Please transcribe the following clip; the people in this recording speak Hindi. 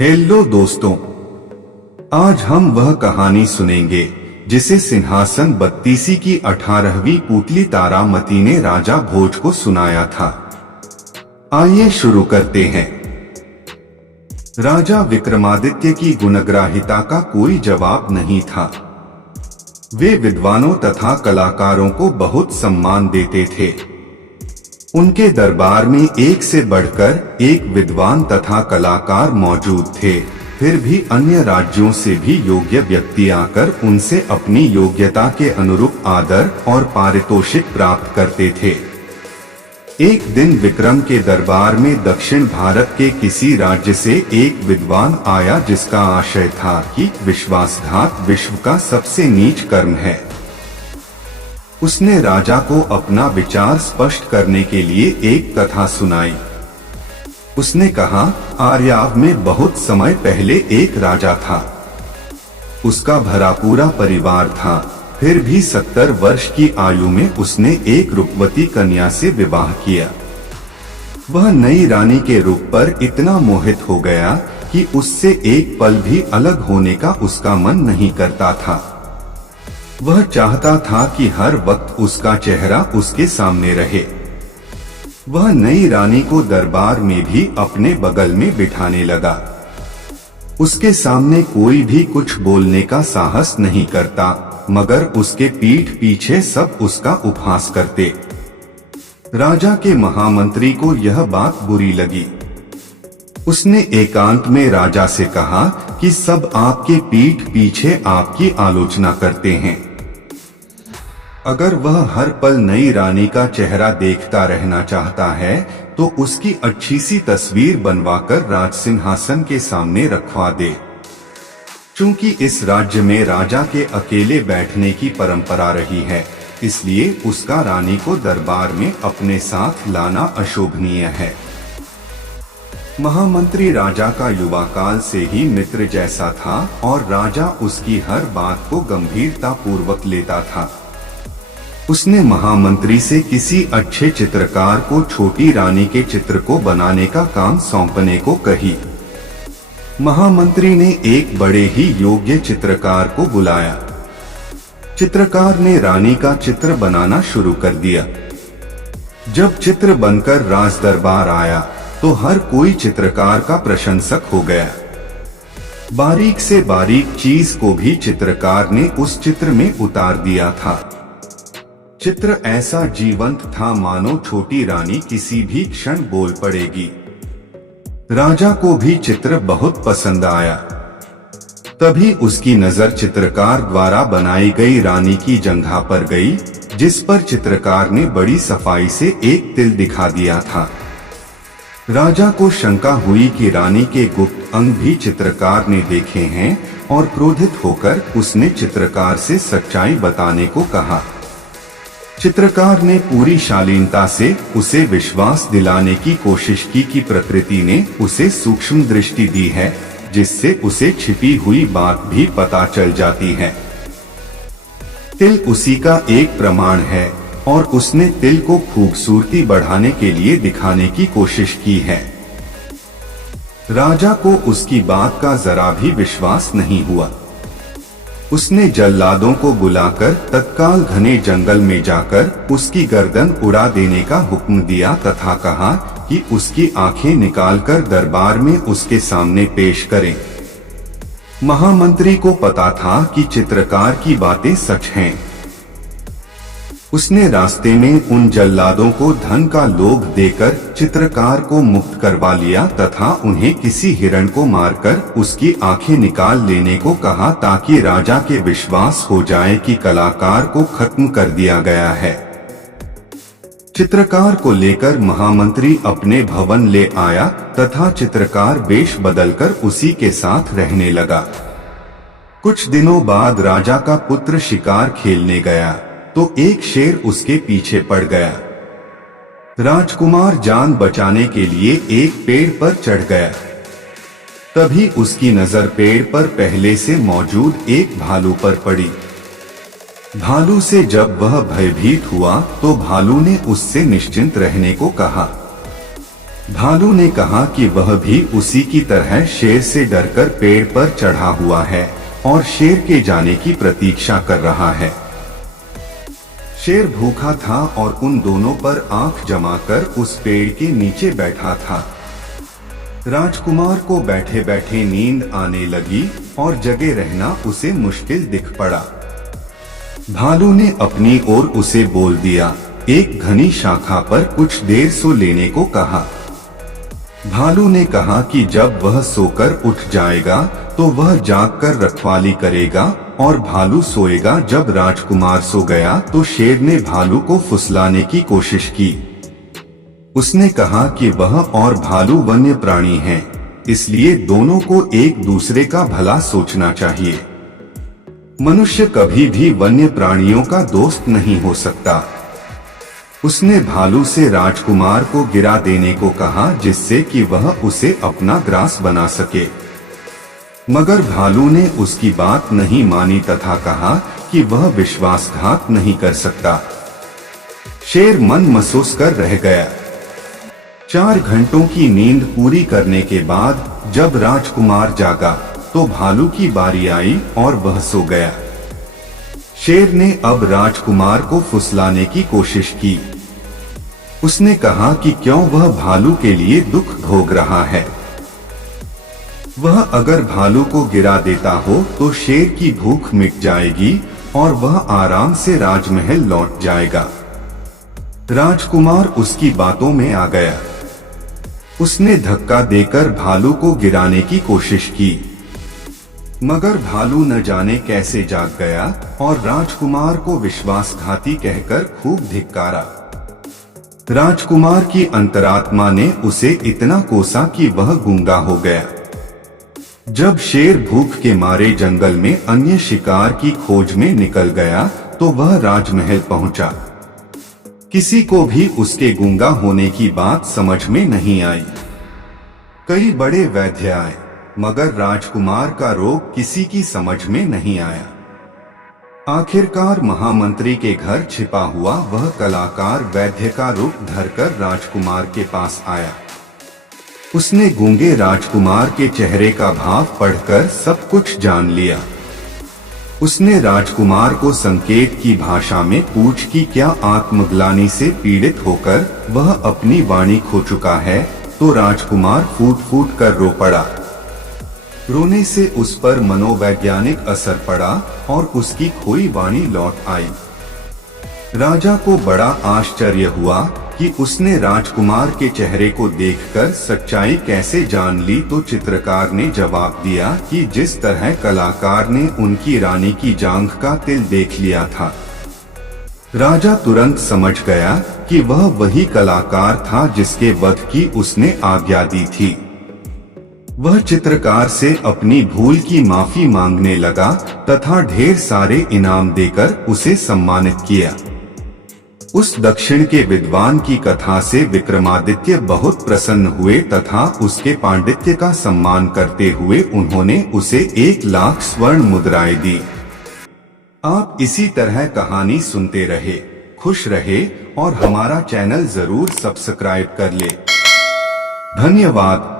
हेलो दोस्तों, आज हम वह कहानी सुनेंगे जिसे सिंहासन बत्तीसी की 18वीं पुतली तारामती ने राजा भोज को सुनाया था। आइए शुरू करते हैं। राजा विक्रमादित्य की गुणग्राहिता का कोई जवाब नहीं था। वे विद्वानों तथा कलाकारों को बहुत सम्मान देते थे। उनके दरबार में एक से बढ़कर एक विद्वान तथा कलाकार मौजूद थे। फिर भी अन्य राज्यों से भी योग्य व्यक्ति आकर उनसे अपनी योग्यता के अनुरूप आदर और पारितोषिक प्राप्त करते थे। एक दिन विक्रम के दरबार में दक्षिण भारत के किसी राज्य से एक विद्वान आया जिसका आशय था कि विश्वासघात विश्व का सबसे नीच कर्म है। उसने राजा को अपना विचार स्पष्ट करने के लिए एक कथा सुनाई। उसने कहा, आर्याव में बहुत समय पहले एक राजा था। उसका भरा पूरा परिवार था। फिर भी 70 वर्ष की आयु में उसने एक रूपवती कन्या से विवाह किया। वह नई रानी के रूप पर इतना मोहित हो गया कि उससे एक पल भी अलग होने का उसका मन नहीं करता था। वह चाहता था कि हर वक्त उसका चेहरा उसके सामने रहे। वह नई रानी को दरबार में भी अपने बगल में बिठाने लगा। उसके सामने कोई भी कुछ बोलने का साहस नहीं करता, मगर उसके पीठ पीछे सब उसका उपहास करते। राजा के महामंत्री को यह बात बुरी लगी। उसने एकांत में राजा से कहा कि सब आपके पीठ पीछे आपकी आलोचना करते हैं। अगर वह हर पल नई रानी का चेहरा देखता रहना चाहता है तो उसकी अच्छी सी तस्वीर बनवाकर राज सिंहासन के सामने रखवा दे। चूंकि इस राज्य में राजा के अकेले बैठने की परंपरा रही है, इसलिए उसका रानी को दरबार में अपने साथ लाना अशोभनीय है। महामंत्री राजा का युवा काल से ही मित्र जैसा था और राजा उसकी हर बात को गंभीरता पूर्वक लेता था। उसने महामंत्री से किसी अच्छे चित्रकार को छोटी रानी के चित्र को बनाने का काम सौंपने को कही। महामंत्री ने एक बड़े ही योग्य चित्रकार को बुलाया। चित्रकार ने रानी का चित्र बनाना शुरू कर दिया। जब चित्र बनकर राज दरबार आया तो हर कोई चित्रकार का प्रशंसक हो गया। बारीक से बारीक चीज को भी चित्रकार ने उस चित्र में उतार दिया था। चित्र ऐसा जीवंत था मानो छोटी रानी किसी भी क्षण बोल पड़ेगी। राजा को भी चित्र बहुत पसंद आया। तभी उसकी नजर चित्रकार द्वारा बनाई गई रानी की जंघा पर गई, जिस पर चित्रकार ने बड़ी सफाई से एक तिल दिखा दिया था। राजा को शंका हुई कि रानी के गुप्त अंग भी चित्रकार ने देखे हैं और क्रोधित होकर उसने चित्रकार से सच्चाई बताने को कहा। चित्रकार ने पूरी शालीनता से उसे विश्वास दिलाने की कोशिश की कि प्रकृति ने उसे सूक्ष्म दृष्टि दी है, जिससे उसे छिपी हुई बात भी पता चल जाती है। तिल उसी का एक प्रमाण है और उसने तिल को खूबसूरती बढ़ाने के लिए दिखाने की कोशिश की है। राजा को उसकी बात का जरा भी विश्वास नहीं हुआ। उसने जल्लादों को बुलाकर तत्काल घने जंगल में जाकर उसकी गर्दन उड़ा देने का हुक्म दिया तथा कहा कि उसकी आंखें निकालकर दरबार में उसके सामने पेश करें। महामंत्री को पता था कि चित्रकार की बातें सच हैं। उसने रास्ते में उन जल्लादों को धन का लोभ देकर चित्रकार को मुक्त करवा लिया तथा उन्हें किसी हिरण को मारकर उसकी आंखें निकाल लेने को कहा, ताकि राजा के विश्वास हो जाए कि कलाकार को खत्म कर दिया गया है। चित्रकार को लेकर महामंत्री अपने भवन ले आया तथा चित्रकार वेश बदलकर उसी के साथ रहने लगा। कुछ दिनों बाद राजा का पुत्र शिकार खेलने गया तो एक शेर उसके पीछे पड़ गया। राजकुमार जान बचाने के लिए एक पेड़ पर चढ़ गया। तभी उसकी नजर पेड़ पर पहले से मौजूद एक भालू पर पड़ी। भालू से जब वह भयभीत हुआ तो भालू ने उससे निश्चिंत रहने को कहा। भालू ने कहा कि वह भी उसी की तरह शेर से डरकर पेड़ पर चढ़ा हुआ है और शेर के जाने की प्रतीक्षा कर रहा है। शेर भूखा था और उन दोनों पर आंख जमाकर उस पेड़ के नीचे बैठा था। राजकुमार को बैठे बैठे नींद आने लगी और जगे रहना उसे मुश्किल दिख पड़ा। भालू ने अपनी ओर उसे बोल दिया, एक घनी शाखा पर कुछ देर सो लेने को कहा। भालू ने कहा कि जब वह सोकर उठ जाएगा तो वह जागकर रखवाली करेगा और भालू सोएगा। जब राजकुमार सो गया तो शेर ने भालू को फुसलाने की कोशिश की। उसने कहा कि वह और भालू वन्य प्राणी हैं, इसलिए दोनों को एक दूसरे का भला सोचना चाहिए। मनुष्य कभी भी वन्य प्राणियों का दोस्त नहीं हो सकता। उसने भालू से राजकुमार को गिरा देने को कहा जिससे कि वह उसे अपना ग्रास बना सके, मगर भालू ने उसकी बात नहीं मानी तथा कहा कि वह विश्वासघात नहीं कर सकता। शेर मन महसूस कर रह गया। 4 घंटों की नींद पूरी करने के बाद जब राजकुमार जागा तो भालू की बारी आई और वह सो गया। शेर ने अब राजकुमार को फुसलाने की कोशिश की। उसने कहा कि क्यों वह भालू के लिए दुख भोग रहा है। वह अगर भालू को गिरा देता हो तो शेर की भूख मिट जाएगी और वह आराम से राजमहल लौट जाएगा। राजकुमार उसकी बातों में आ गया। उसने धक्का देकर भालू को गिराने की कोशिश की, मगर भालू न जाने कैसे जाग गया और राजकुमार को विश्वासघाती कहकर खूब धिक्कारा। राजकुमार की अंतरात्मा ने उसे इतना कोसा कि वह गूंगा हो गया। जब शेर भूख के मारे जंगल में अन्य शिकार की खोज में निकल गया तो वह राजमहल पहुंचा। किसी को भी उसके गूंगा होने की बात समझ में नहीं आई। कई बड़े वैद्य आए, मगर राजकुमार का रोग किसी की समझ में नहीं आया। आखिरकार महामंत्री के घर छिपा हुआ वह कलाकार वैद्य का रूप धरकर राजकुमार के पास आया। उसने गूंगे राजकुमार के चेहरे का भाव पढ़कर सब कुछ जान लिया। उसने राजकुमार को संकेत की भाषा में पूछ कि क्या आत्मग्लानि से पीड़ित होकर वह अपनी वाणी खो चुका है, तो राजकुमार फूट फूट कर रो पड़ा। रोने से उस पर मनोवैज्ञानिक असर पड़ा और उसकी खोई वाणी लौट आई। राजा को बड़ा आश्चर्य हुआ कि उसने राजकुमार के चेहरे को देखकर सच्चाई कैसे जान ली। तो चित्रकार ने जवाब दिया कि जिस तरह कलाकार ने उनकी रानी की जांघ का तिल देख लिया था। राजा तुरंत समझ गया कि वह वही कलाकार था जिसके वध की उसने आज्ञा दी थी। वह चित्रकार से अपनी भूल की माफी मांगने लगा तथा ढेर सारे इनाम देकर उसे सम्मानित किया। उस दक्षिण के विद्वान की कथा से विक्रमादित्य बहुत प्रसन्न हुए तथा उसके पांडित्य का सम्मान करते हुए उन्होंने उसे 1 लाख स्वर्ण मुद्राएं दी। आप इसी तरह कहानी सुनते रहे, खुश रहे और हमारा चैनल जरूर सब्सक्राइब कर ले। धन्यवाद।